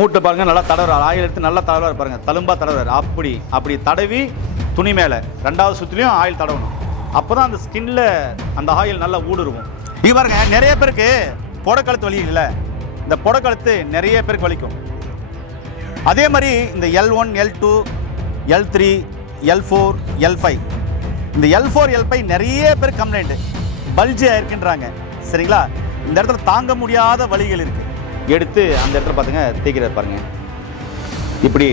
மூட்டை பாருங்க, நல்லா தடவுறாரு. ஆயில் எடுத்து நல்லா தடவுறாரு பாருங்க, தழும்பா தடவுறாரு. அப்படி தடவி துணி மேலே 2வது சுற்றுலையும் ஆயில் தடவணும். அப்போ தான் அந்த ஸ்கின்ல அந்த ஆயில் நல்லா ஊடுருவும். இது பாருங்க, நிறைய பேருக்கு புடக்கழுத்து வலி இல்லை, இந்த புடக்கழுத்து நிறைய பேருக்கு வலிக்கும். அதே மாதிரி இந்த L1, L2, L3, L4, L5, இந்த L4, L5 நிறைய பேர் கம்ப்ளைண்ட் பல்ஜி ஆயிருக்குன்றாங்க. சரிங்களா? இந்த இடத்துல தாங்க முடியாத வலிகள் இருக்குது. எடுத்து அந்த இடத்துல பாருங்க, தேய்க்கிறாரு பாருங்க, இப்படி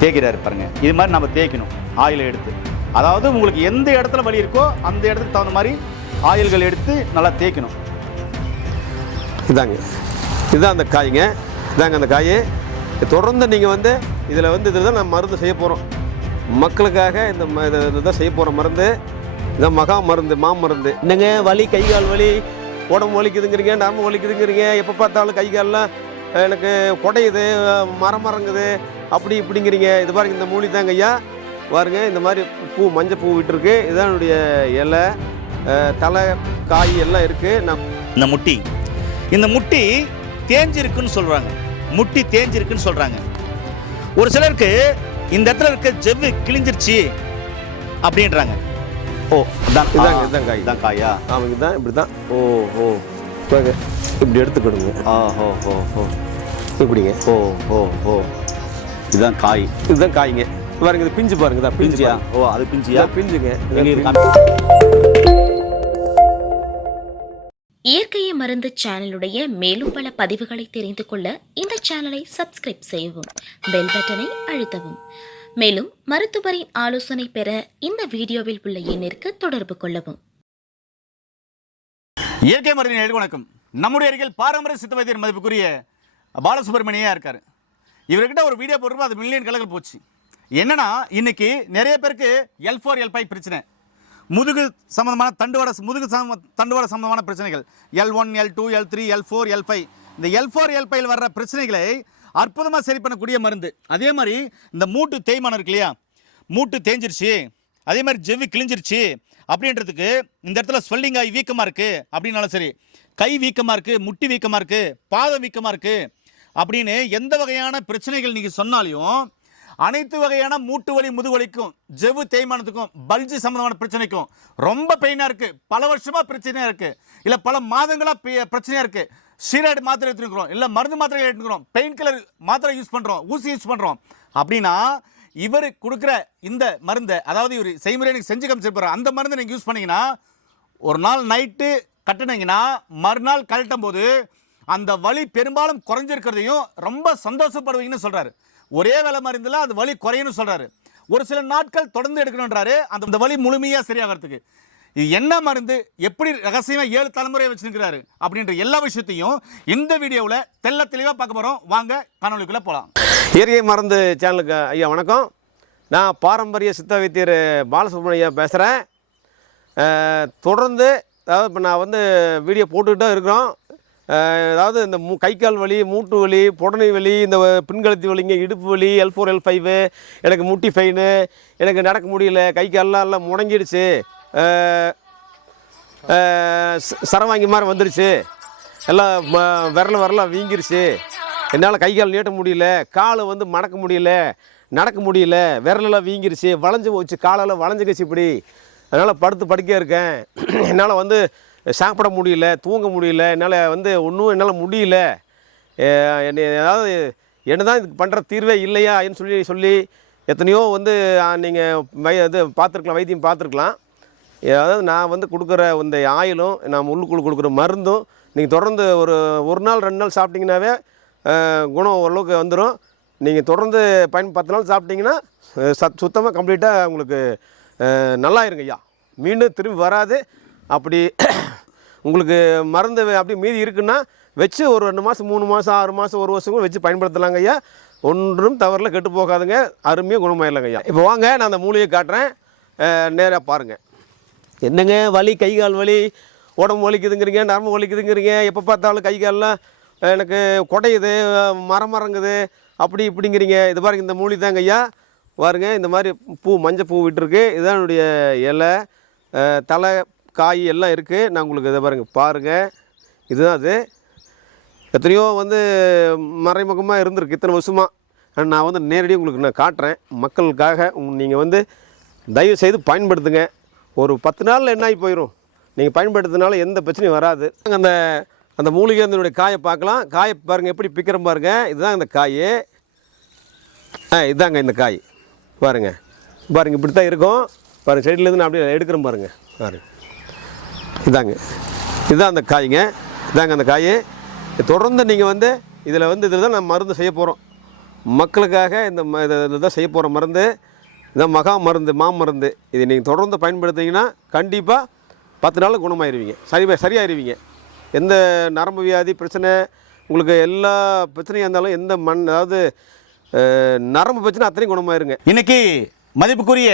தேய்க்கிறாரு பாருங்க. இது மாதிரி நம்ம தேய்க்கணும் ஆயிலை எடுத்து. அதாவது உங்களுக்கு எந்த இடத்துல வலி இருக்கோ அந்த இடத்துக்கு தகுந்த மாதிரி ஆயில்கள் எடுத்து நல்லா தேய்க்கணும். இதாங்க, இதுதான் அந்த காய்ங்க, இதாங்க அந்த காய். தொடர்ந்து நீங்கள் இதில் இதில் தான் நம்ம மருந்து செய்ய போகிறோம் மக்களுக்காக. இதுதான் செய்ய போகிற மருந்து. இதான் மகா மருந்து, மாமருந்து. என்னங்க வலி, கை கால் வலி, உடம்பு வலிக்குதுங்கிறீங்க, நரம்பு வலிக்குதுங்கிறீங்க, எப்போ பார்த்தாலும் கை கால்லாம் எனக்கு குடையுது, மரங்குது, அப்படி இப்படிங்கிறீங்க. இது பாருங்க, இந்த மூலி தாங்க ஐயா பாருங்க. இந்த மாதிரி பூ, மஞ்சள் பூ விட்டுருக்கு. இதுதான் என்னுடைய இலை, தலை, காய் எல்லாம் இருக்குது. இந்த முட்டி தேஞ்சிருக்குன்னு சொல்கிறாங்க, முட்டி தேஞ்சிருக்குன்னு சொல்கிறாங்க. ஒரு சிலருக்கு இந்த இடத்துல இருக்க ஜவ்வு கிழிஞ்சிருச்சு அப்படின்றாங்க. ஓ, இதான் காய், இதான் காயா? அவங்க தான் இப்படி தான். ஓ ஓ, இப்படி எடுத்துக்கிடுங்க. இப்படிங்க. ஓ ஓ ஓ, இதுதான் காய், இதுதான் காய்ங்க. பாருங்க, இது பிஞ்சு பாருங்க, இதான் பிஞ்சியா? ஓ, அது பிஞ்சியா? பிஞ்சுங்க. இயற்கையை மருந்து சேனலுடைய மேலும் பல பதிவுகளை தெரிந்து கொள்ள இந்த சேனலை சப்ஸ்கிரைப் செய்யவும், பெல் பட்டனை அழுத்தவும். மேலும் மருத்துவரின் ஆலோசனை பெற இந்த வீடியோவில் உள்ள எண்ணிற்கு தொடர்பு கொள்ளவும். இயற்கை மருந்தின் நேயர்களுக்கு வணக்கம். நம்முடைய அருகில் பாரம்பரிய சித்த வைத்தியர் மதிப்புக்குரிய பாலசுப்ரமணியா இருக்காரு. இவர்கிட்ட ஒரு வீடியோ போடுறப்போ அது மில்லியன் கணக்கில் போச்சு. என்னன்னா, இன்னைக்கு நிறைய பேருக்கு L4, L5 பிரச்சனை, முதுகு சம்பந்தமான தண்டுவாட சம்பந்தமான பிரச்சனைகள், L1, L2, L3, L4, L5. இந்த L4, L5 வர்ற பிரச்சனைகளை அற்புதமாக சரி பண்ணக்கூடிய மருந்து. அதே மாதிரி இந்த மூட்டு தேய்மானம் இருக்கு இல்லையா, மூட்டு தேஞ்சிருச்சு, அதே மாதிரி ஜெவ்வி கிழிஞ்சிருச்சு அப்படின்றதுக்கு, இந்த இடத்துல ஸ்வெல்லிங் ஆகி வீக்கமாக இருக்குது அப்படின்னாலும் சரி, கை வீக்கமாக இருக்குது, முட்டி வீக்கமாக இருக்குது, பாதம் வீக்கமாக இருக்குது அப்படின்னு எந்த வகையான பிரச்சனைகள் நீங்கள் சொன்னாலையும், அனைத்து வகையான மூட்டு வலி, முதுவலிக்கும், ஜெவ்வு தேய்மானத்துக்கும், பல்ஜி சம்பந்தமான பிரச்சனைக்கும் ரொம்ப பெயினாக இருக்குது, பல வருஷமாக பிரச்சனையாக இருக்குது, இல்லை பல மாதங்களாக பிரச்சனையாக இருக்குது, ஸ்டீராய்டு மாத்திரை எடுத்துக்கிறோம், இல்லை மருந்து மாத்திரை எடுத்துக்கிறோம், பெயின் கில்லர் மாத்திரை யூஸ் பண்ணுறோம், ஊசி யூஸ் பண்ணுறோம் அப்படின்னா, இவர் கொடுக்குற இந்த மருந்தை, அதாவது இவர் செய்முறை எனக்கு செஞ்சு காமிச்சிருப்பாரு, அந்த மருந்தை நீங்கள் யூஸ் பண்ணிங்கன்னா, ஒரு நாள் நைட்டு கட்டுனீங்கன்னா மறுநாள் கழட்டும் போது அந்த வலி பெரும்பாலும் குறைஞ்சிருக்கிறதையும் ரொம்ப சந்தோஷப்படுவீங்கன்னு சொல்கிறாரு. ஒரே வேலை மருந்தில் அந்த வலி குறையும்னு சொல்கிறாரு. ஒரு சில நாட்கள் தொடர்ந்து எடுக்கணுன்றாரு அந்த வலி முழுமையாக சரியாகிறதுக்கு. இது என்ன மருந்து, எப்படி ரகசியமாக 7 தலைமுறையை வச்சுருக்கிறாரு அப்படின்ற எல்லா விஷயத்தையும் இந்த வீடியோவில் தெள்ள தெளிவாக பார்க்க போகிறோம். வாங்க காணொலிக்குள்ளே போகலாம். இயற்கை மருந்து சேனலுக்கு ஐயா வணக்கம். நான் பாரம்பரிய சித்த வைத்தியர் பாலசுப்ரமணியா பேசுகிறேன். தொடர்ந்து அதாவது இப்போ நான் வீடியோ போட்டுக்கிட்டு தான் இருக்கிறோம். அதாவது இந்த கை கால் வலி, மூட்டு வலி, புடனை வலி, இந்த பின்கழுத்து வலிங்க, இடுப்பு வலி, L4, L5, எனக்கு முட்டி ஃபைனு, எனக்கு நடக்க முடியல, கை கால்லாம் எல்லாம் முடங்கிடுச்சு, சரவாங்கி மாதிரி வந்துருச்சு, எல்லாம் விரலாம் வீங்கிருச்சு, என்னால் கை கால் நீட்ட முடியல, கால் மடக்க முடியல, நடக்க முடியல, விரலெல்லாம் வீங்கிருச்சு, வளைஞ்சு போச்சு, காலெல்லாம் வளைஞ்சுக்கிச்சு இப்படி, அதனால் படுக்கையாக இருக்கேன், என்னால் சாப்பிட முடியல, தூங்க முடியல, என்னால் என்னால் முடியல, அதாவது என்ன தான் இதுக்கு பண்ணுற தீர்வே இல்லையா அப்படின்னு சொல்லி எத்தனையோ நீங்கள் பார்த்துருக்கலாம், வைத்தியம் பார்த்துருக்கலாம். அதாவது நான் கொடுக்குற இந்த ஆயிலும், நான் உள்ளுக்குள்ள கொடுக்குற மருந்தும் நீங்கள் தொடர்ந்து ஒரு நாள் 2 நாள் சாப்பிட்டிங்கனாவே குணம் ஓரளவுக்கு வந்துடும். நீங்கள் தொடர்ந்து 10 நாள் சாப்பிட்டிங்கன்னா சுத்தமாக கம்ப்ளீட்டாக உங்களுக்கு நல்லாயிருங்க ஐயா. மீண்டும் திரும்பி வராது. அப்படி உங்களுக்கு மருந்து அப்படி மீதி இருக்குன்னா வச்சு ஒரு 2 மாதம், 3 மாதம், 6 மாதம், 1 வருஷம் கூட வச்சு பயன்படுத்தலாங்க ஐயா. ஒன்றும் தவறில் கெட்டு போகாதுங்க, அருமையாக குணமாயிடலாங்க ஐயா. இப்போ வாங்க, நான் அந்த மூலிகை காட்டுறேன், நேராக பாருங்கள். என்னங்க வலி, கை கால் வலி, உடம்பு வலிக்குதுங்கிறீங்க, நரம்பு வலிக்குதுங்கிறீங்க, எப்போ பார்த்தாலும் கை கால்லாம் எனக்கு குடையுது, மரங்குது, அப்படி இப்படிங்கிறீங்க. இது பாருங்க, இந்த மூலி தாங்க ஐயா பாருங்க. இந்த மாதிரி பூ, மஞ்சள் பூ விட்டுருக்கு. இதுதான் என்னுடைய இலை, தலை, காய் எல்லாம் இருக்குது. நான் உங்களுக்கு இதை பாருங்கள், இதுதான் அது. எத்தனையோ வந்து மறைமுகமாக இருந்திருக்கு இத்தனை வருஷமாக. நான் வந்து நேரடியாக உங்களுக்கு நான் காட்டுறேன் மக்களுக்காக. நீங்கள் வந்து தயவு செய்து பயன்படுத்துங்க. ஒரு 10 நாளில் என்ன ஆகி போயிடும். நீங்கள் பயன்படுத்தினால எந்த பிரச்சனையும் வராது. அந்த அந்த மூலிகை அதனுடைய காயை பார்க்கலாம். காயை பாருங்கள் எப்படி பிக்கிறோம் பாருங்கள். இதுதான் இந்த காய். இதாங்க இந்த காய் பாருங்கள். பாருங்கள் இப்படி தான் இருக்கும் பாருங்கள். செடியிலேருந்து நான் அப்படியே எடுக்கிறேன் பாருங்கள். பாருங்கள் இதாங்க இதுதான் அந்த காய்ங்க. இதாங்க அந்த காய். தொடர்ந்து நீங்கள் வந்து இதில் தான் நான் மருந்து செய்ய போகிறோம் மக்களுக்காக. இந்த இதுதான் செய்ய போகிற மருந்து. இதான் மகா மருந்து, மாமருந்து. இதை நீங்கள் தொடர்ந்து பயன்படுத்திங்கன்னா கண்டிப்பாக 10 நாளில் குணமாயிருவீங்க. சரியாயிருவீங்க. எந்த நரம்பு வியாதி பிரச்சனை உங்களுக்கு எல்லா பிரச்சனையாக இருந்தாலும் எந்த அதாவது நரம்பு பிரச்சனை அத்தனையும் குணமாயிருங்க. இன்னைக்கு மதிப்புக்குரிய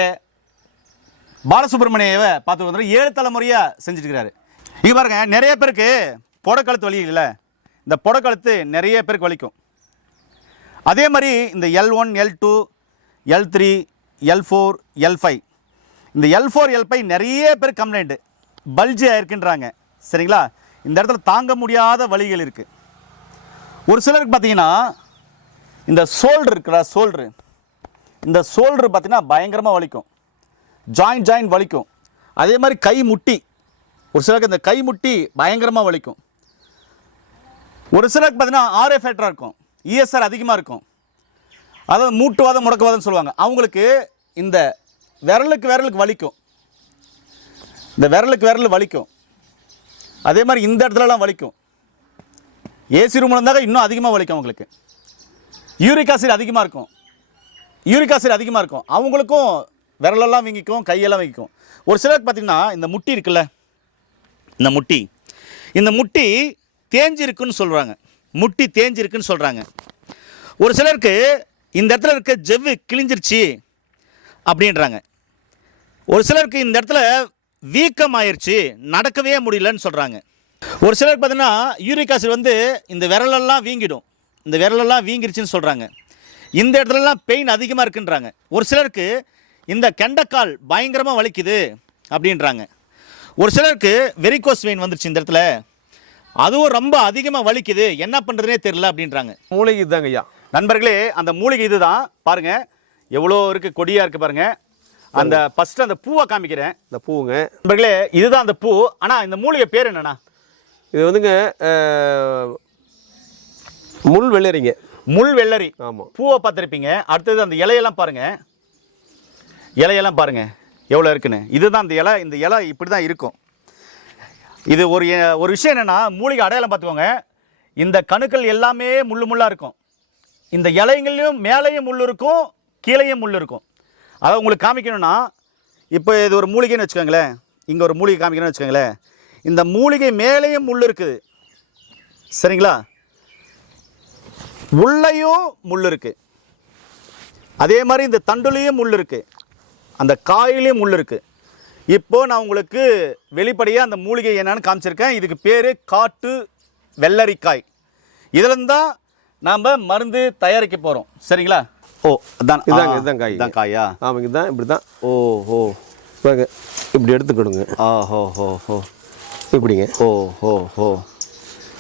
பாலசுப்ரமணியவை பார்த்து வந்து 7 தலைமுறையாக செஞ்சுருக்கிறாரு. இங்கே பாருங்க, நிறைய பேருக்கு புடக்கழுத்து வலி இல்லை. இந்த புடக்கழுத்து நிறைய பேருக்கு வலிக்கும். அதே மாதிரி இந்த L1, L2, L3, L4, L5 இந்த L4, L5 நிறைய பேர் கம்ப்ளைண்ட்டு பல்ஜி ஆயிருக்குன்றாங்க. சரிங்களா? இந்த இடத்துல தாங்க முடியாத வலிகள் இருக்குது. ஒரு சிலருக்கு பார்த்தீங்கன்னா இந்த ஷோல்டர் இருக்கிற இந்த ஷோல்டர் பார்த்தீங்கன்னா பயங்கரமாக வலிக்கும். ஜாயிண்ட் வலிக்கும். அதே மாதிரி கை முட்டி, ஒரு சிலருக்கு இந்த கை முட்டி பயங்கரமாக வலிக்கும். ஒரு சிலருக்கு பார்த்தீங்கன்னா ஆர்ஏ ஃபேக்டராக இருக்கும், இஎஸ்ஆர் அதிகமாக இருக்கும். அதாவது மூட்டுவாதம் முடக்குவாதம்னு சொல்லுவாங்க. அவங்களுக்கு இந்த விரலுக்கு வலிக்கும். இந்த விரல் வலிக்கும். அதே மாதிரி இந்த இடத்துலலாம் வலிக்கும். ஏசி ரூமில் இருந்தாங்க இன்னும் அதிகமாக வலிக்கும் அவங்களுக்கு. யூரிக் ஆசிட் அதிகமாக இருக்கும். அவங்களுக்கும் விரலெல்லாம் வீங்கிக்கும், கையெல்லாம் வீங்கிக்கும். ஒரு சிலருக்கு பார்த்திங்கன்னா இந்த முட்டி இருக்குல்ல, இந்த முட்டி தேஞ்சிருக்குன்னு சொல்கிறாங்க. ஒரு சிலருக்கு இந்த இடத்துல இருக்க ஜவ்வு கிழிஞ்சிருச்சு அப்படின்றாங்க. ஒரு சிலருக்கு இந்த இடத்துல வீக்கம் ஆயிடுச்சு, நடக்கவே முடியலன்னு சொல்கிறாங்க. ஒரு சிலருக்கு பார்த்தீங்கன்னா யூரிக் ஆசிட் வந்து இந்த விரலெல்லாம் வீங்கிருச்சுன்னு சொல்கிறாங்க. இந்த இடத்துலலாம் பெயின் அதிகமாக இருக்குன்றாங்க. ஒரு சிலருக்கு இந்த கெண்டைக்கால் பயங்கரமாக வலிக்குது அப்படின்றாங்க. ஒரு சிலருக்கு வெரிகோஸ் வெயின் வந்துருச்சு இந்த இடத்துல, அதுவும் ரொம்ப அதிகமாக வலிக்குது, என்ன பண்ணுறதுனே தெரியல அப்படின்றாங்க. மூலிகை இதுதாங்க ஐயா. நண்பர்களே, அந்த மூலிகை இதுதான். பாருங்கள் எவ்வளோ இருக்குது, கொடியாக இருக்குது பாருங்கள். அந்த ஃபஸ்ட்டு அந்த பூவை காமிக்கிறேன். இந்த பூவுங்க நண்பர்களே, இதுதான் அந்த பூ. ஆனால் இந்த மூலிகை பேர் என்னண்ணா? இது வந்துங்க முள் வெள்ளரி. ஆமாம், பூவை பார்த்துருப்பீங்க. அடுத்தது அந்த இலையெல்லாம் பாருங்கள் எவ்வளோ இருக்குன்னு. இதுதான் அந்த இலை. இந்த இலை இப்படி தான் இருக்கும். இது ஒரு விஷயம் என்னென்னா, மூலிகை அடையாளம் பார்த்துக்கோங்க. இந்த கணுக்கள் எல்லாமே முள்ளாக இருக்கும். இந்த இலைங்களையும் மேலேயும் முள் இருக்கும், கீழேயும் முள் இருக்கும். அதாவது உங்களுக்கு காமிக்கணும்னா, இப்போ இது ஒரு மூலிகைன்னு வச்சுக்கோங்களேன். இங்கே ஒரு மூலிகை காமிக்கணும்னு வச்சுக்கோங்களேன். இந்த மூலிகை மேலேயும் முள் இருக்குது, சரிங்களா? உள்ளேயும் முள் இருக்குது. அதே மாதிரி இந்த தண்டுலேயும் முள் இருக்குது, அந்த காயிலையும் முள் இருக்குது. இப்போது நான் உங்களுக்கு வெளிப்படையாக அந்த மூலிகை என்னன்னு காமிச்சிருக்கேன். இதுக்கு பேர் காட்டு வெள்ளரிக்காய். இதில் தான் நாம் மருந்து தயாரிக்க போகிறோம், சரிங்களா? ஓ, அதான் இதுதான் காய். இதான் காயா? ஆமாங்க, இதுதான் இப்படி தான். ஓஹோ, இப்படி எடுத்துக்கிடுங்க. ஓஹோ, இப்படிங்க. ஓஹோ,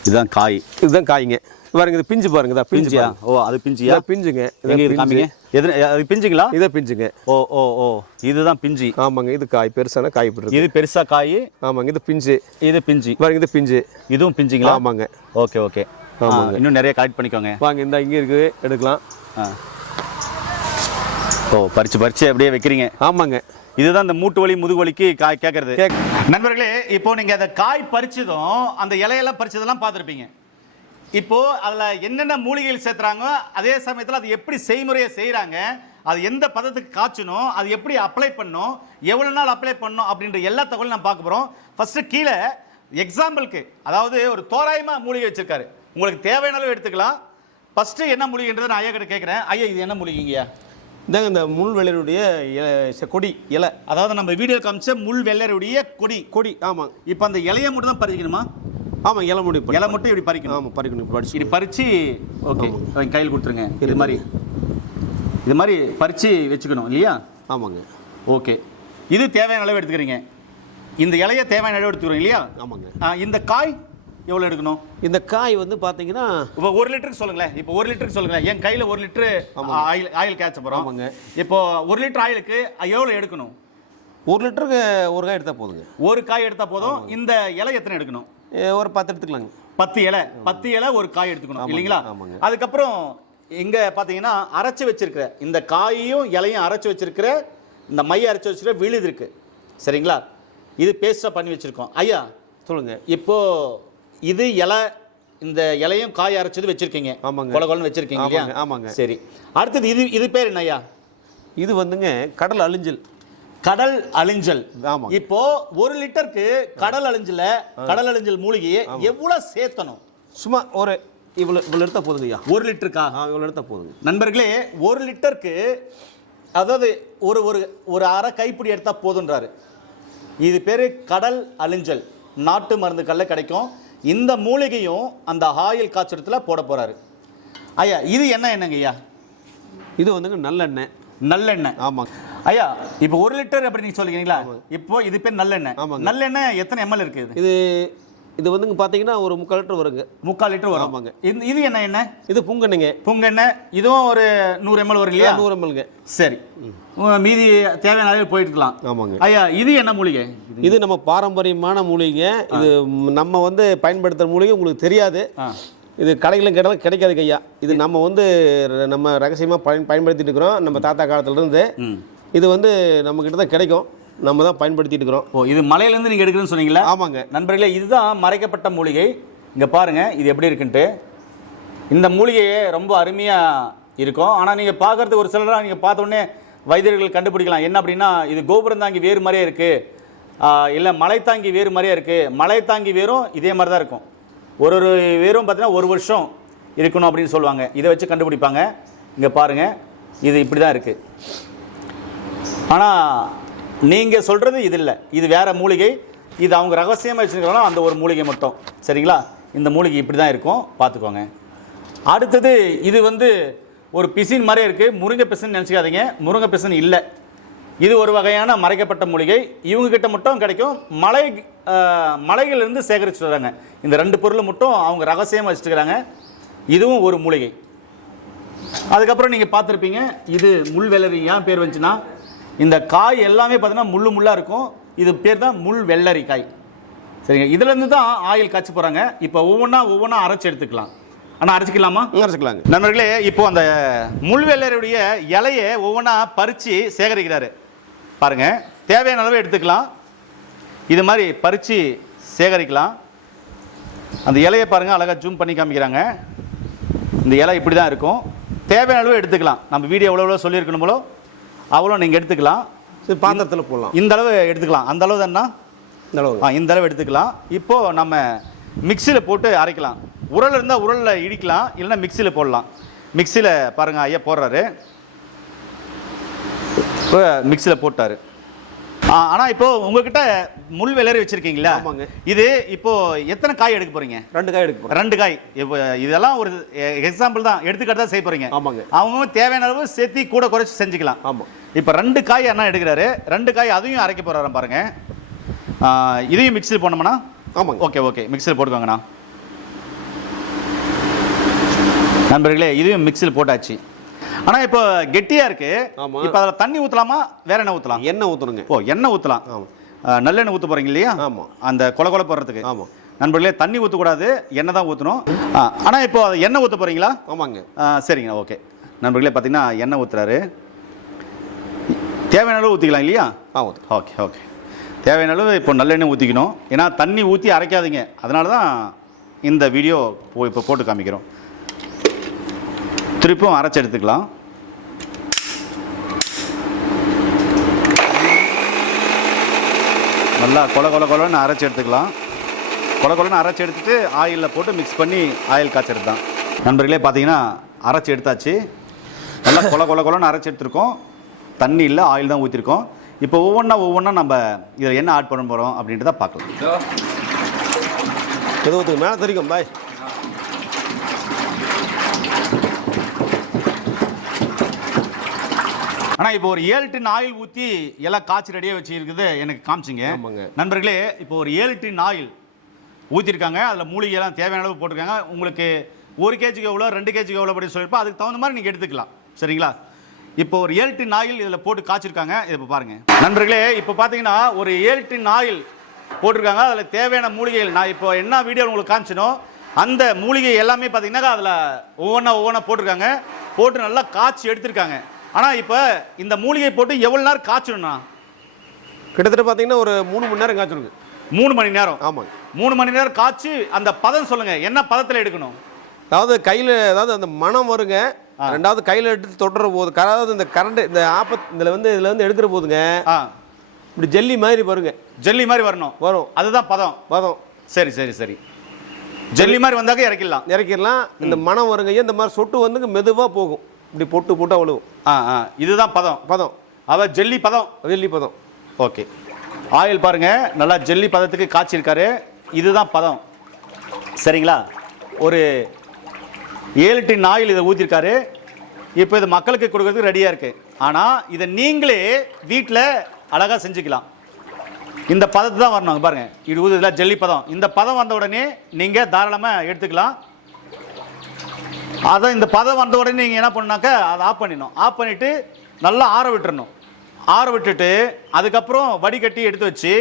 இதுதான் காய். இதுதான் காய்ங்க. பாருங்க, இது பிஞ்சு பாருங்க. இதான் பிஞ்சியா? ஓ, அது பிஞ்சியா? பிஞ்சுங்க. இது காமிங்க. அது பிஞ்சுங்களா? இதை பிஞ்சுங்க. ஓ, இதுதான் பிஞ்சு. ஆமாங்க, இது காய், பெருசான காய். இது பெருசா காய். ஆமாங்க, இது பிஞ்சு. இது பிஞ்சு பாருங்க, இது பிஞ்சு. இதுவும் பிஞ்சுங்களா? ஆமாங்க. ஓகே. இன்னும் நிறைய கலெக்ட் பண்ணிக்கோங்க. வாங்க, இந்த இங்கே இருக்குது, எடுக்கலாம். ஓ, பறிச்சு அப்படியே வைக்கிறீங்க. ஆமாங்க, இதுதான் இந்த மூட்டு வலி முதுகு வலிக்கு காய் கேட்கறது. நண்பர்களே, இப்போ நீங்கள் அந்த காய் பறிச்சதும் அந்த இலையெல்லாம் பறிச்சதெல்லாம் பார்த்துருப்பீங்க. இப்போது அதில் என்னென்ன மூலிகைகள் சேர்த்துறாங்க, அதே சமயத்தில் அது எப்படி செய்முறையை செய்கிறாங்க, அது எந்த பதத்துக்கு காய்ச்சணும், அது எப்படி அப்ளை பண்ணணும், எவ்வளோ நாள் அப்ளை பண்ணணும் அப்படின்ற எல்லா தகவலும் நான் பார்க்க போகிறோம். ஃபஸ்ட்டு கீழே எக்ஸாம்பிளுக்கு, அதாவது ஒரு தோராயமாக மூலிகை வச்சுருக்காரு. உங்களுக்கு தேவையான அளவு எடுத்துக்கலாம். ஃபஸ்ட்டு என்ன மூலிகைன்றது நான் ஐயா கிட்ட கேட்குறேன். ஐயா, இது என்ன மூலிகைங்கய்யா? இதாங்க இந்த முள் வெள்ளரியுடைய கொடி இலை. அதாவது நம்ம வீடியோ காமிச்ச முள் வெள்ளரியுடைய கொடி. ஆமாம். இப்போ அந்த இலையை மட்டும் தான் பறிக்கணுமா? ஆமாம், இலை மட்டும் இப்படி பறிக்கணும். ஆமாம், பறிக்கணும். இப்படி பறித்து ஓகே கையில் கொடுத்துருங்க. இது மாதிரி பறித்து வச்சுக்கணும் இல்லையா? ஆமாங்க. ஓகே, இது தேவையான அளவு எடுத்துக்கிறீங்க. இந்த இலையை தேவையான அளவு எடுத்துக்கிறோம் இல்லையா? ஆமாங்க. இந்த காய் எவ்வளோ எடுக்கணும்? இந்த காய் வந்து பார்த்தீங்கன்னா இப்போ 1 லிட்டருக்கு சொல்லுங்களேன். இப்போ 1 லிட்டருக்கு சொல்லுங்களேன். என் கையில் 1 லிட்டரு ஆயில் கேட்ச போகிறோம். ஆமாங்க. இப்போ 1 லிட்டர் ஆயிலுக்கு எவ்வளோ எடுக்கணும்? 1 லிட்டருக்கு ஒரு காய் எடுத்தால் போதுங்க. ஒரு காய் எடுத்தால் போதும். இந்த இலை எத்தனை எடுக்கணும்? ஒரு 10 எடுத்துக்கலாங்க. 10 இலை ஒரு காய் எடுத்துக்கணும் இல்லைங்களா? ஆமாங்க. அதுக்கப்புறம் இங்கே பார்த்தீங்கன்னா அரைச்சி வச்சிருக்கிற இந்த காயையும் இலையும் அரைச்சி வச்சிருக்கிற இந்த மைய அரைச்சி வச்சிருக்கிற விழுது இருக்கு சரிங்களா? இது பேஸ்ட்டாக பண்ணி வச்சுருக்கோம். ஐயா சொல்லுங்கள். இப்போ இது இலை, இந்த இலையும் காய் அரைச்சது வச்சுருக்கீங்க. ஆமாங்க. கொலன்னு வச்சுருக்கீங்க இல்லையா? ஆமாங்க. சரி, அடுத்தது இது பேர் என்ன ஐயா? இது வந்துங்க கடல் அழிஞ்சல். கடல் அழிஞ்சல். ஆமாம். இப்போ 1 லிட்டருக்கு கடல் அழிஞ்சல் மூலிகையை எவ்வளோ சேர்த்தணும்? சும்மா ஒரு இவ்வளோ எடுத்தால் போதுங்க ஐயா. 1 லிட்டருக்கா? இவ்வளோ எடுத்தால் போதுங்க நண்பர்களே. 1 லிட்டருக்கு அதாவது ஒரு அரை கைப்பிடி எடுத்தால் போதுன்றாரு. இது பேர் கடல் அழிஞ்சல். நாட்டு மருந்து கல்ல கிடைக்கும். இந்த மூலிகையும் அந்த ஆயில் காய்ச்சறதுல போட போறாரு. ஐயா இது என்னங்க ஐயா? இது வந்துங்க நல்லெண்ணெய். நல்லெண்ணெய். ஆமாங்க ஐயா. இப்போ 1 லிட்டர் அப்படி நீங்க சொல்லிக்கிறீங்களா? இப்போ இது பேர் நல்லெண்ணெய். நல்லெண்ணெய் எத்தனை ml இருக்குது? இது வந்துங்க பார்த்தீங்கன்னா ஒரு 3/4 லிட்டர் வருங்க. 3/4 லிட்டர் வரும். ஆமாங்க. இது என்ன எண்ணெய்? இது புங்கெண்ணெய்ங்க. புங்கெண்ணெய். இதுவும் ஒரு 100 ml வரும் இல்லையா? 100 mlங்க. சரி, மீதி தேவையான அளவு போயிட்டுக்கலாம். ஆமாங்க. ஐயா இது என்ன மூலிகை? இது நம்ம பாரம்பரியமான மூலிகை. இது நம்ம வந்து பயன்படுத்துகிற மூலிகை உங்களுக்கு தெரியாது. இது கடைகளில் கேட்டாலும் கிடைக்காது ஐயா. இது நம்ம ரகசியமாக பயன்படுத்திட்டு இருக்கிறோம். நம்ம தாத்தா காலத்துலேருந்து இது வந்து நம்மக்கிட்ட தான் கிடைக்கும். நம்ம தான் பயன்படுத்திட்டு இருக்கிறோம். ஓ, இது மலையிலேருந்து நீங்கள் எடுக்கிறேன்னு சொன்னீங்களா? ஆமாங்க. நண்பர்களே, இதுதான் மறைக்கப்பட்ட மூலிகை. இங்கே பாருங்கள் இது எப்படி இருக்குன்ட்டு. இந்த மூலிகையே ரொம்ப அருமையாக இருக்கும். ஆனால் நீங்கள் பார்க்குறதுக்கு ஒரு சிலராக நீங்கள் பார்த்தோன்னே வைத்தியர்கள் கண்டுபிடிக்கலாம். என்ன அப்படின்னா, இது கோபுரம் தாங்கி வேறு மாதிரியே இருக்குது, இல்லை மலை தாங்கி வேறு மாதிரியே இருக்குது. மலை தாங்கி வேரும் இதே மாதிரி தான் இருக்கும். ஒரு வேரும் பார்த்தீங்கன்னா 1 வருஷம் இருக்கணும் அப்படின்னு சொல்லுவாங்க. இதை வச்சு கண்டுபிடிப்பாங்க. இங்கே பாருங்கள் இது இப்படி தான் இருக்குது. ஆனால் நீங்கள் சொல்கிறது இது இல்லை, இது வேறு மூலிகை. இது அவங்க ரகசியமாக வச்சுருக்காங்களோ அந்த ஒரு மூலிகை மட்டும். சரிங்களா? இந்த மூலிகை இப்படி தான் இருக்கும், பார்த்துக்கோங்க. அடுத்தது இது வந்து ஒரு பிசின் மாதிரியே இருக்குது. முருங்கை பிசின் நினச்சிக்காதீங்க, முருங்கை பிசின் இல்லை. இது ஒரு வகையான மறைக்கப்பட்ட மூலிகை. இவங்ககிட்ட மட்டும் கிடைக்கும். மலைகளிலிருந்து சேகரிச்சுட்டு வராங்க. இந்த 2 பொருள் மட்டும் அவங்க ரகசியமாக வச்சுருக்கிறாங்க. இதுவும் ஒரு மூலிகை. அதுக்கப்புறம் நீங்கள் பார்த்துருப்பீங்க, இது முள் வெள்ளரி. ஏன் பேர் வந்துச்சுன்னா, இந்த காய் எல்லாமே பார்த்தீங்கன்னா முள்ளாக இருக்கும். இது பேர் தான் முள் வெள்ளரி காய். சரிங்க. இதுலேருந்து தான் ஆயில் காய்ச்சி போகிறாங்க. இப்போ ஒவ்வொன்றா அரைச்சி எடுத்துக்கலாம். ஆனால் அரைச்சிக்கலாமா? அரைச்சிக்கலாங்க. நண்பர்களே, இப்போ அந்த முள் வெள்ளரியுடைய இலையை ஒவ்வொன்றா பறித்து சேகரிக்கிறாரு. பாருங்கள், தேவையான அளவு எடுத்துக்கலாம். இது மாதிரி பறித்து சேகரிக்கலாம். அந்த இலையை பாருங்கள், அழகாக ஜூம் பண்ணி காமிக்கிறாங்க. இந்த இலை இப்படி தான் இருக்கும். தேவையான அளவு எடுத்துக்கலாம். நம்ம வீடியோ எவ்வளோ சொல்லியிருக்கணுமோ அவ்வளோ நீங்கள் எடுத்துக்கலாம். பாத்திரத்தில் போடலாம். இந்த அளவு எடுத்துக்கலாம். அந்த அளவு தானே? இந்த அளவு எடுத்துக்கலாம். இப்போது நம்ம மிக்சியில் போட்டு அரைக்கலாம். உரல் இருந்தால் உரலில் இடிக்கலாம், இல்லைன்னா மிக்சியில் போடலாம். மிக்சியில் பாருங்கள், ஐயா போடுறாரு. இப்போ மிக்சியில் போட்டார். ஆனால் இப்போது உங்ககிட்ட முள் வெள்ளரி வச்சுருக்கீங்களா? ஆமாங்க. இது இப்போது எத்தனை காய் எடுக்க போகிறீங்க? 2 காய் எடுக்க போகிறோம். 2 காய். இப்போ இதெல்லாம் ஒரு எக்ஸாம்பிள் தான், எடுத்துக்கிட்டு தான் செய்ய போகிறீங்க. ஆமாங்க. அவங்க தேவையான அளவு சேர்த்து கூட குறைச்சி செஞ்சுக்கலாம். ஆமாம். இப்போ 2 காய் அண்ணா எடுக்கிறாரு. 2 காய் அதையும் அரைக்க போகிறாரு பாருங்க. இதையும் மிக்சியில் போனோம்னா? ஆமாங்க. ஓகே மிக்சியில் போட்டுக்கோங்கண்ணா. நண்பர்களே, இதையும் மிக்சியில் போட்டாச்சு. ஆனால் இப்போ கெட்டியாக இருக்குது. இப்போ அதில் தண்ணி ஊற்றலாமா, வேற என்ன ஊற்றலாம்? எண்ணெய் ஊற்றணுங்க. ஓ, எண்ணெய் ஊற்றலாம். ஆமாம். நல்லெண்ணெய் ஊற்ற போகிறீங்க இல்லையா? ஆமாம். அந்த கொலை போடுறதுக்கு. ஆமாம். நண்பர்களே, தண்ணி ஊற்றக்கூடாது, எண்ணெய் தான் ஊற்றணும். ஆனால் இப்போ எண்ணெய் ஊற்ற போகிறீங்களா? ஆமாங்க. சரிங்க, ஓகே. நண்பர்களே, பார்த்தீங்கன்னா எண்ணெய் ஊற்றுறாரு. தேவையான அளவு ஊற்றிக்கலாம் இல்லையா? ஓகே. தேவையான அளவு இப்போ நல்லெண்ணெய் ஊற்றிக்கணும். ஏன்னா தண்ணி ஊற்றி அரைக்காதீங்க. அதனால தான் இந்த வீடியோ இப்போ போட்டு காமிக்கிறோம். திருப்பும் அரைச்சி எடுத்துக்கலாம். நல்லா கொலன்னு அரைச்சி எடுத்துக்கலாம். கொலன்னு அரைச்சி எடுத்துட்டு ஆயிலில் போட்டு மிக்ஸ் பண்ணி ஆயில் காய்ச்சறது தான். நண்பர்களே, பார்த்தீங்கன்னா அரைச்சி எடுத்தாச்சு. நல்லா கொலன்னு அரைச்சி எடுத்துருக்கோம். தண்ணி இல்லை, ஆயில் தான் ஊற்றிருக்கோம். இப்போ ஒவ்வொன்றா நம்ம இதில் என்ன ஆட் பண்ண போகிறோம் அப்படின்ட்டு தான் பார்க்கலாம். எதுவும் மேலே தெரியும் பாய். ஆனால் இப்போ ஒரு 7 டின் ஆயில் ஊற்றி எல்லாம் காய்ச்சி ரெடியாக வச்சு இருக்குது எனக்கு காமிச்சிங்க. ஆமாங்க. நண்பர்களே, இப்போ ஒரு 7 டின் ஆயில் ஊற்றிருக்காங்க. அதில் மூலிகையெல்லாம் தேவையான அளவு போட்டிருக்காங்க. உங்களுக்கு 1 கேஜிக்கு எவ்வளோ 2 கேஜிக்கு எவ்வளோ அப்படின்னு சொல்லியிருப்போம். அதுக்கு தகுந்த மாதிரி நீங்கள் எடுத்துக்கலாம். சரிங்களா? இப்போ ஒரு 7 டின் ஆயில் இதில் போட்டு காய்ச்சிருக்காங்க. இதை இப்போ பாருங்கள் நண்பர்களே. இப்போ பார்த்தீங்கன்னா ஒரு 7 டின் ஆயில் போட்டிருக்காங்க. அதில் தேவையான மூலிகைகள் நான் இப்போ என்ன வீடியோ உங்களுக்கு காமிச்சினோ அந்த மூலிகை எல்லாமே பார்த்தீங்கன்னா அதில் ஒவ்வொன்றா போட்டிருக்காங்க. போட்டு நல்லா காய்ச்சி எடுத்திருக்காங்க. ஆனால் இப்போ இந்த மூலிகை போட்டு எவ்வளோ நேரம் காய்ச்சணும்னா? கிட்டத்தட்ட பார்த்தீங்கன்னா ஒரு 3 மணி நேரம் காய்ச்சணுங்க. 3 மணி நேரம். ஆமாங்க. 3 மணி நேரம் காய்ச்சி அந்த பதம் சொல்லுங்கள், என்ன பதத்தில் எடுக்கணும்? அதாவது கையில் அதாவது அந்த மனம் வருங்க. ரெண்டாவது கையில் எடுத்து தொடுற போது அதாவது இந்த கரண்ட் இந்த இதில் வந்து எடுக்கிற போதுங்க இப்படி ஜெல்லி மாதிரி வருங்க. ஜெல்லி மாதிரி வரும். அதுதான் பதம். சரி சரி சரி. ஜெல்லி மாதிரி வந்தாக்க இறக்கிடலாம். இந்த மனம் வருங்க. இந்த மாதிரி சொட்டு வந்து மெதுவாக போகும். இப்படி போட்டு அவ்வளவு. இதுதான் பதம். அவ ஜெல்லி பதம். ஓகே. ஆயில் பாருங்க நல்லா ஜெல்லி பதத்துக்கு காய்ச்சிருக்காரு. இதுதான் பதம். சரிங்களா? ஒரு 7 டின் ஆயில் இதை ஊற்றிருக்காரு. இப்போ இது மக்களுக்கு கொடுக்கறதுக்கு ரெடியாக இருக்குது. ஆனால் இதை நீங்களே வீட்டில் அழகாக செஞ்சுக்கலாம். இந்த பதத்தை தான் வரணும். பாருங்கள், இது ஊதுதெல்லாம் ஜெல்லி பதம். இந்த பதம் வந்த உடனே நீங்கள் தாராளமாக எடுத்துக்கலாம். அதை இந்த பதம் வந்த உடனே நீங்கள் என்ன பண்ணாக்க அதை ஆஃப் பண்ணிடணும். ஆஃப் பண்ணிவிட்டு நல்லா ஆற விட்டுறணும். ஆற விட்டுட்டு அதுக்கப்புறம் வடிகட்டி எடுத்து வச்சு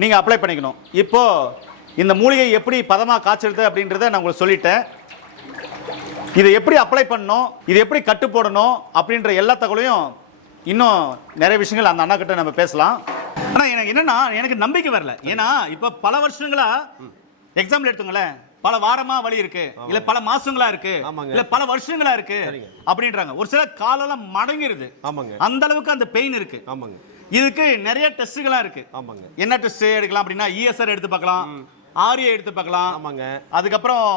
நீங்கள் அப்ளை பண்ணிக்கணும். இப்போது இந்த மூலிகை எப்படி பதமாக காய்ச்சிருது அப்படின்றத நான் உங்களுக்கு சொல்லிட்டேன். இதை எப்படி அப்ளை பண்ணணும், இது எப்படி கட்டு போடணும் அப்படின்ற எல்லா தகவலையும் இன்னும் நிறைய விஷயங்கள் அந்த அண்ணா கிட்ட நம்ம பேசலாம். ஆனால் எனக்கு என்னன்னா எனக்கு நம்பிக்கை வரல. ஏன்னா இப்போ பல வருஷங்களா எக்ஸாம்பிள் எடுத்துங்களேன், பல வாரமா வலி இருக்கு, இல்ல பல மாசங்களா இருக்கு, இல்ல பல வருஷங்களா இருக்கு அப்படின்றாங்க. ஒரு சில காலெல்லாம் மடங்கிருது. அந்த அளவுக்கு அந்த பெயின் இருக்கு. இதுக்கு நிறைய டெஸ்ட்களா இருக்கு. என்ன டெஸ்ட் எடுக்கலாம் அப்படின்னா இஎஸ்ஆர் எடுத்து பார்க்கலாம், ஆர்ஏ எடுத்து பார்க்கலாம். அதுக்கப்புறம்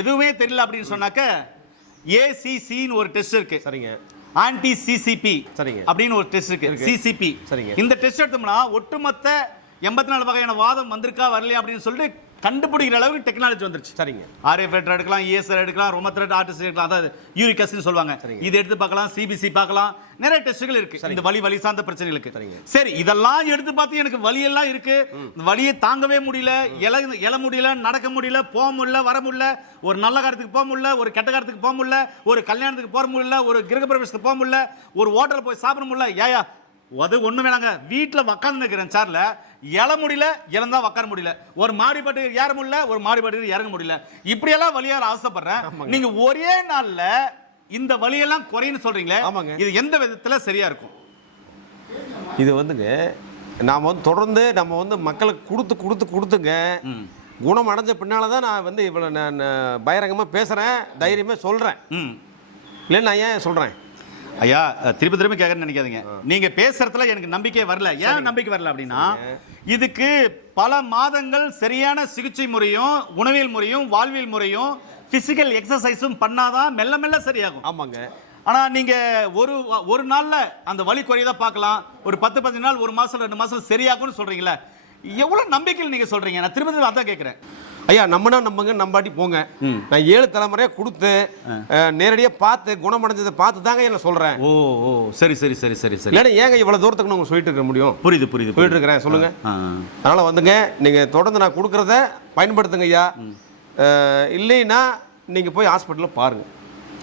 எதுவுமே தெரியல அப்படின்னு சொன்னாக்க ஏசிசின்னு ஒரு டெஸ்ட் இருக்கு. சரிங்க. ஆன்டி சிசிபி அப்படின்னு ஒரு டெஸ்ட் இருக்கு. சிசிபி. சரிங்க. இந்த டெஸ்ட் எடுத்தோம்னா ஒட்டுமொத்த 84 வகையான வாதம் வந்திருக்கா வரலையா அப்படின்னு சொல்லிட்டு கண்டுபிடிக்கிற அளவுக்கு டெக்னாலஜி வந்துருச்சு. சரிங்க. ஆர்எஃப் எடுக்கலாம், இஎஸ்ஆர் எடுக்கலாம், ரோமத்ரெட் ஆர்டிஸ்ட் எடுக்கலாம், அதாவது யூரிக் ஆசிட்னு சொல்லுவாங்க. இது எடுத்து பார்க்கலாம், சிபிசி பார்க்கலாம், நிறைய டெஸ்ட்கள் இருக்கு இந்த வலி சார்ந்த பிரச்சனைகளுக்கு. சரி, இதெல்லாம் எடுத்து பார்த்து எனக்கு வலி எல்லாம் இருக்கு, வலியை தாங்கவே முடியல, எழ முடியல, நடக்க முடியல, போக முடியல, வர முடியல, ஒரு நல்ல காரியத்துக்கு போக முடியல, ஒரு கெட்ட காரியத்துக்கு போக முடியல, ஒரு கல்யாணத்துக்கு போக முடியல, ஒரு கிரகப்பிரவேசத்துக்கு போக முடியல, ஒரு ஹோட்டல் போய் சாப்பிட முடியல. ஏயா அது ஒண்ணு வேணாங்க, வீட்டில் உட்கார்ந்து இருக்கிறேன் சேர்ல, எழ முடியல, இழந்தா உட்கார முடியல, ஒரு மாடிப்பட்டு ஏற முடியல, ஒரு மாடிப்பட்டு இறங்க முடியல, இப்படியெல்லாம் வலியார ஆசைப்படுறேன். நீங்க ஒரே நாள்ல இந்த வலியெல்லாம் குறைன்னு சொல்றீங்களே, இது எந்த விதத்துல சரியா இருக்கும்? இது வந்துங்க நாம வந்து தொடர்ந்து நம்ம வந்து மக்களுக்கு கொடுத்துங்க குணம் அடைஞ்ச பின்னால தான் நான் வந்து இவ்வளவு நான் பகிரங்கமா பேசுறேன், தைரியமா சொல்றேன். இல்லை நான் ஏன் சொல்றேன் ஐயா, திருப்பி கேட்கறேன்னு நினைக்காதீங்க. நீங்க பேசுறதுல எனக்கு நம்பிக்கை வரல. ஏன் நம்பிக்கை வரல அப்படின்னா, இதுக்கு பல மாதங்கள் சரியான சிகிச்சை முறையும், உணவியல் முறையும், வாழ்வியல் முறையும், பிசிக்கல் எக்ஸசைஸும் பண்ணாதான் மெல்ல மெல்ல சரியாகும். ஆமாங்க. ஆனா நீங்க ஒரு நாள்ல அந்த வலி குறையதா பார்க்கலாம், ஒரு 10-15 நாள், 1 மாசம் 2 மாசம் சரியாகும்னு சொல்றீங்களா? எவ்வளவு நம்பிக்கையில் நீங்க சொல்றீங்க? நான் திரும்ப அதான் கேட்கிறேன். ஐயா, நம்புங்க, நம்பாட்டி போங்க. நான் 7 தலைமுறையா கொடுத்து நேரடியா பார்த்து குணமடைஞ்சதை பார்த்து தாங்க என்ன சொல்றேன். ஓ ஓ, சரி சரி சரி சரி சரி. இல்லைன்னா ஏங்க இவ்வளவு தூரத்துக்கு நான் சொல்லிட்டு இருக்க முடியும்? புரியுது போயிட்டு இருக்கிறேன், சொல்லுங்க. அதனால வந்துங்க நீங்க தொடர்ந்து நான் கொடுக்கறத பயன்படுத்துங்க ஐயா. இல்லைன்னா நீங்க போய் ஹாஸ்பிட்டலில் பாருங்க.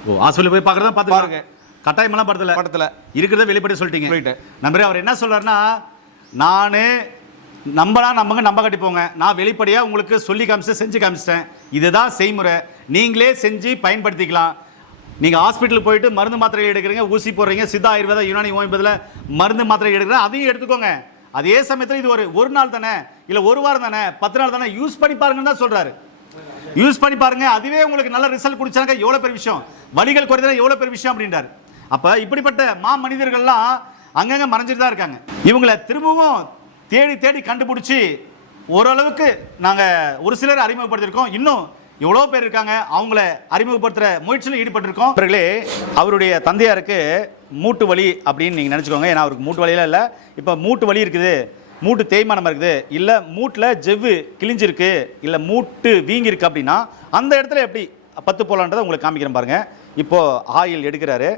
ஓ, ஹாஸ்பிட்டல் போய் பார்க்கறதா பார்த்து பாருங்க. கட்டாயமெல்லாம் படத்துல இருக்கிறத வெளிப்படையா சொல்லிட்டீங்க. நம்பரே அவர் என்ன சொல்றாருன்னா, நானு நம்ப கட்டிப்போங்க, நான் வெளிப்படையாக உங்களுக்கு சொல்லி செஞ்சு காமிச்சிட்டேன், இதுதான் செய்முறை, நீங்களே செஞ்சு பயன்படுத்திக்கலாம். நீங்கள் ஹாஸ்பிட்டலுக்கு போயிட்டு மருந்து மாத்திரை எடுக்கிறீங்க, ஊசி போடுறீங்க, சித்தா ஆயுர்வேதா யுனானி ஹோமியோபதியில் மருந்து மாத்திரை எடுக்கிறேன், அதையும் எடுத்துக்கோங்க. அதே சமயத்தில் இது ஒரு நாள் தானே, இல்லை ஒரு வாரம் தானே, 10 நாள் தானே, யூஸ் பண்ணி பாருங்கன்னு தான் சொல்கிறாரு. யூஸ் பண்ணி பாருங்க, அதுவே உங்களுக்கு நல்ல ரிசல்ட் குடிச்சாங்க, எவ்வளோ பெரிய விஷயம், வலிகள் குறைந்தா எவ்வளோ பெரிய விஷயம் அப்படின்றாரு. அப்போ இப்படிப்பட்ட மனிதர்கள்லாம் அங்கங்கே மறைஞ்சிட்டு தான் இருக்காங்க. இவங்களை திரும்பவும் தேடி கண்டுபிடிச்சி ஓரளவுக்கு நாங்கள் ஒரு சிலர் அறிமுகப்படுத்தியிருக்கோம். இன்னும் எவ்வளோ பேர் இருக்காங்க, அவங்கள அறிமுகப்படுத்துகிற முயற்சியில் ஈடுபட்டிருக்கோம். அவர்களே, அவருடைய தந்தையாருக்கு மூட்டு வலி அப்படின்னு நீங்கள் நினச்சிக்கோங்க. ஏன்னா அவருக்கு மூட்டு வலியெல்லாம் இல்லை. இப்போ மூட்டு வலி இருக்குது, மூட்டு தேய்மானம் இருக்குது, இல்லை மூட்டில் ஜவ்வு கிழிஞ்சிருக்கு, இல்லை மூட்டு வீங்கிருக்கு அப்படின்னா அந்த இடத்துல எப்படி பத்து போலான்றதை உங்களுக்கு காமிக்கிறேன் பாருங்கள். இப்போது ஆயில் எடுக்கிறாரு,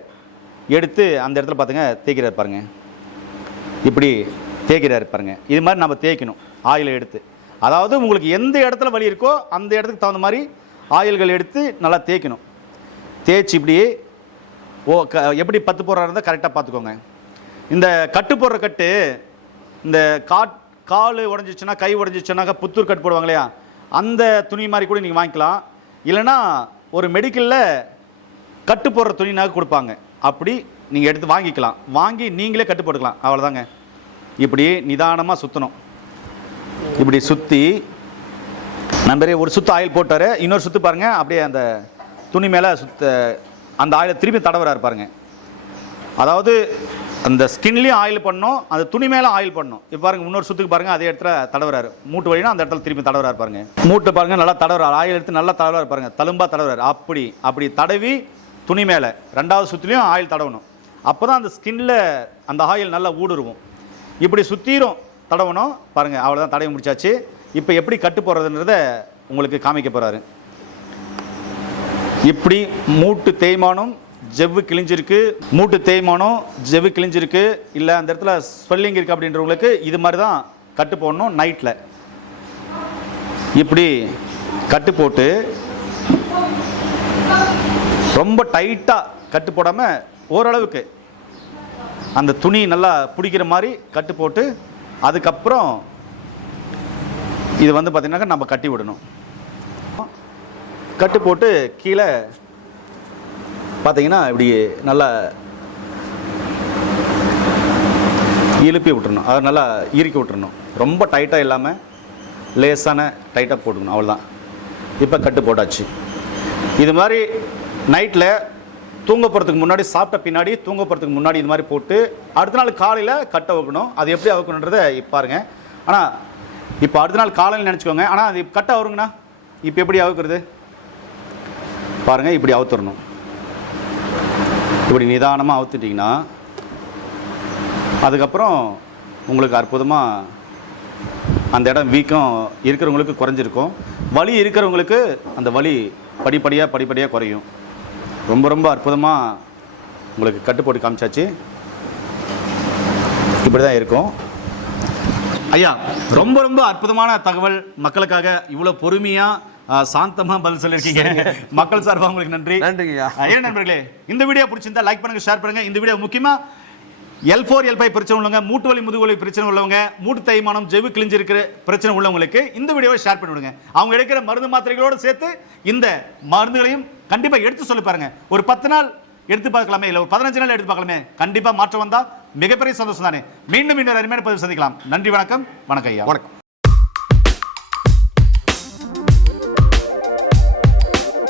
எடுத்து அந்த இடத்துல பார்த்துங்க தேய்க்கிறாரு பாருங்கள், இப்படி தேய்க்கிறாரு பாருங்கள். இது மாதிரி நம்ம தேய்க்கணும். ஆயிலை எடுத்து அதாவது உங்களுக்கு எந்த இடத்துல வலி இருக்கோ அந்த இடத்துக்கு தகுந்த மாதிரி ஆயில்கள் எடுத்து நல்லா தேய்க்கணும். தேய்ச்சி இப்படியே எப்படி பத்து போடுறா இருந்தால் கரெக்டாக பார்த்துக்கோங்க. இந்த கட்டு போடுற கட்டு இந்த கால் உடஞ்சிச்சுன்னா கை உடஞ்சிச்சுனாக்கா புத்தூர் கட்டு போடுவாங்க இல்லையா, அந்த துணி மாதிரி கூட நீங்கள் வாங்கிக்கலாம். இல்லைன்னா ஒரு மெடிக்கலில் கட்டு போடுற துணினாக கொடுப்பாங்க, அப்படி நீங்கள் எடுத்து வாங்கிக்கலாம். வாங்கி நீங்களே கட்டு போட்டுக்கலாம். அவ்வளோதாங்க. இப்படி நிதானமாக சுற்றணும். இப்படி சுற்றி நம்பரே ஒரு சுற்று ஆயில் போட்டார், இன்னொரு சுற்று பாருங்கள் அப்படியே அந்த துணி மேலே அந்த ஆயிலை திருப்பி தடவுறாரு பாருங்க. அதாவது அந்த ஸ்கின்லேயும் ஆயில் பண்ணணும், அந்த துணி மேலே ஆயில் பண்ணணும். இப்போ பாருங்கள் இன்னொரு சுற்றுக்கு பாருங்கள் அதே இடத்துல தடவுறாரு. மூட்டு வழினா அந்த இடத்துல திருப்பி தடவுறாரு பாருங்கள். மூட்டை பாருங்கள் நல்லா தடவுறாரு, ஆயில் எடுத்து நல்லா தடவுறாரு பாருங்கள், தழும்பாக தடவுறாரு. அப்படி தடவி துணி மேலே ரெண்டாவது சுற்றுலையும் ஆயில் தடவணும். அப்போ தான் அந்த ஸ்கின்னில் அந்த ஆயில் நல்லா ஊடுருவும். இப்படி சுற்றிரும் தடவணும் பாருங்கள். அவ்வளோதான், தடவி முடிச்சாச்சு. இப்போ எப்படி கட்டு போடுறதுன்றதை உங்களுக்கு காமிக்க போகிறாரு. இப்படி மூட்டு தேய்மானம் ஜவ்வு கிழிஞ்சிருக்கு, மூட்டு தேய்மானம் ஜவ்வு கிழிஞ்சிருக்கு, இல்லை அந்த இடத்துல ஸ்வெல்லிங் இருக்குது அப்படின்றவங்களுக்கு இது மாதிரி தான் கட்டு போடணும். நைட்டில் இப்படி கட்டு போட்டு ரொம்ப டைட்டாக கட்டு போடாமல் ஓரளவுக்கு அந்த துணி நல்லா பிடிக்கிற மாதிரி கட்டு போட்டு அதுக்கப்புறம் இது வந்து பார்த்திங்கனாக்கா நம்ம கட்டி விடணும். கட்டு போட்டு கீழே பார்த்தீங்கன்னா இப்படி நல்லா இழுப்பி விட்டுறணும், அதை நல்லா இறுக்கி விட்டுறணும். ரொம்ப டைட்டாக இல்லாமல் லேசான டைட்டாக போட்டுக்கணும். அவ்வளோதான். இப்போ கட்டு போட்டாச்சு. இது மாதிரி நைட்டில் தூங்க போகிறதுக்கு முன்னாடி, சாப்பிட்ட பின்னாடி தூங்க போகிறதுக்கு முன்னாடி இது மாதிரி போட்டு அடுத்த நாள் காலையில் கட்டை வைக்கணும். அது எப்படி அவுக்கணுன்றதை பாருங்கள். ஆனால் இப்போ அடுத்த நாள் காலையில் நினச்சிக்கோங்க. ஆனால் அது கட்டை வருங்கண்ணா. இப்போ எப்படி அவுக்கிறது பாருங்கள். இப்படி அவுத்துடணும். இப்படி நிதானமாக அவுத்துட்டிங்கன்னா அதுக்கப்புறம் உங்களுக்கு அற்புதமாக அந்த இடம் வீக்கம் இருக்கிறவங்களுக்கு குறைஞ்சிருக்கும். வலி இருக்கிறவங்களுக்கு அந்த வலி படிப்படியாக குறையும். ரொம்ப அற்புதமாக உங்களுக்கு கட்டு போட்டு காமிச்சாச்சு. இப்படி தான் இருக்கும். ஐயா, ரொம்ப அற்புதமான தகவல். மக்களுக்காக இவ்வளோ பொறுமையாக சாந்தமாக பதில் சொல்லியிருக்கீங்க. மக்கள் சார்பாக உங்களுக்கு நன்றி. நன்றிங்கய்யா. ஏன் நண்பர்களே, இந்த வீடியோ பிடிச்சிருந்தா லைக் பண்ணுங்கள், ஷேர் பண்ணுங்கள். இந்த வீடியோ முக்கியமாக L4 L5 பிரச்சனை உள்ளவங்க, மூட்டு வலி முதுகு வலி பிரச்சனை உள்ளவங்க, மூட்டு தேய்மானம் ஜெவு கிழிஞ்சிருக்கிற பிரச்சனை உள்ளவங்களுக்கு இந்த வீடியோவை ஷேர் பண்ணி விடுங்க. அவங்க எடுக்கிற மருந்து மாத்திரைகளோடு சேர்த்து இந்த மருந்துகளையும் கண்டிப்பாக எடுத்து சொல்லி பாருங்க. ஒரு 10 நாள் எடுத்து பார்க்கலாமே, இல்லை ஒரு 15 நாள் எடுத்து பார்க்கலாமே, கண்டிப்பாக மாற்றம் வந்தால் மிகப்பெரிய சந்தோஷம் தானே. மீண்டும் இன்னொரு அருமையான பதிவு சந்திக்கலாம். நன்றி, வணக்கம். வணக்கம் ஐயா. வணக்கம்.